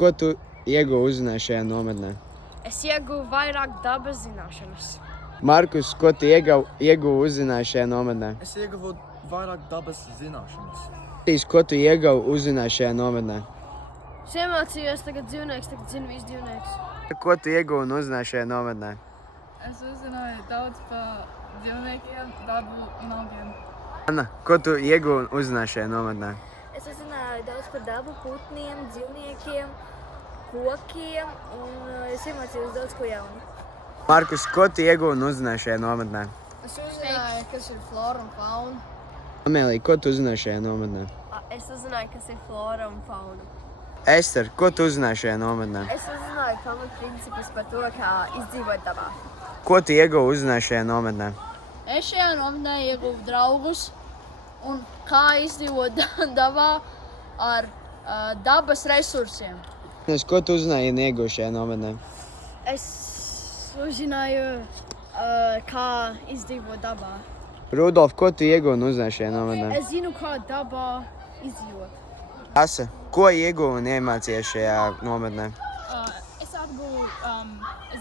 ko tu ieguvi uzzināji šajā nometnē? Es ieguvu vairāk dabas zināšanas. Markus, ko tu ieguvi uzzināji šajā nometnē? Es ieguvu vairāk dabas zināšanas. Ko tu ieguvi uzzināji šajā nometnē? Es iemācījos tagad dzīvnieks, tagad zinu visu dzīvnieks. Ko tu ieguvi un uzzināji šajā nometnē? Es uzzināju daudz par dzīvniekiem, dabu un augiem. Anna, ko tu ieguvi un uzzināji šajā nometnē? Es uzzināju daudz par dabu, putniem, dzīvniekiem, kokiem, un es iemācījos daudz ko jaunu. Markus, ko tu ieguvi un uzzināji šajā nometnē? Es uzzināju, kas ir flora un fauna. Amēlija, ko tu uzzināji šajā nometnē? Es uzzināju, kas ir flora un fauna. Ester, ko tu uzzināji šajā nometnē? Es uzzināju pamatprincipus par to, kā izdzīvot dabā. Ko tu ieguvi uzzināji šajā nometnē? Es šajā nometnē ieguvu draugus un kā izdzīvot dabā ar dabas resursiem. Ko tu uzzināji un ieguvi šajā nometnē? Es uzzināju, kā izdzīvot dabā. Rudolf, ko tu ieguvi un uzzināji šajā nometnē? Es zinu, kā dabā izdzīvot. Asa, ko ieguvi un iemācījies šajā nometnē? Es apguvu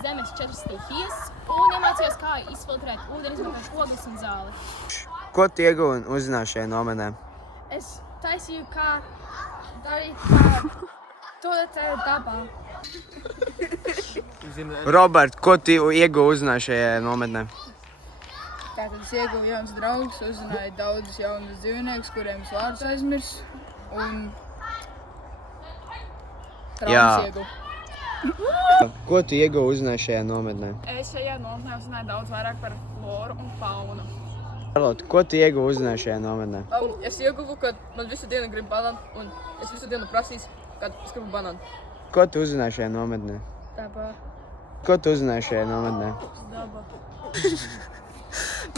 zemes 4 stihijas un iemācījos, kā izfiltrēt ūdeni, izmantojot ogles un zāli. Ko tu ieguvi un uzzināji šajā nometnē? Es taisīju, kā darīt to dabā. Robert, ko tu ieguvi uzzināji šajā nometnē? Tātad es ieguvu jauns draugus, uzzināju daudzus jaunus dzīvniekus, kuriem es vārdus aizmirsu. Un traumas ieguvu. Ko tu ieguvi uzzināji šajā nometnē? Es šajā nometnē uzzināju daudz vairāk par floru un faunu. Charlotte, ko tu ieguvi uzzināji šajā nometnē? Es ieguvu, ka man visu dienu grib banānu, un es visu dienu prasīju, kad es gribu banānu. Ko tu uzzināji šajā nometnē? Dabā. Ko tu uzzināji šajā nometnē? Dabā.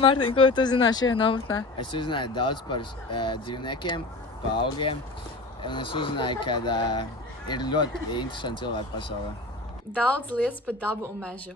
Mārtiņ, ko tu uzzināji šajā nometnē? Es uzzināju daudz par dzīvniekiem, par augiem, un es uzzināju, ka ir ļoti interesanti cilvēki pasaulē. Daudz lietas par dabu un mežu.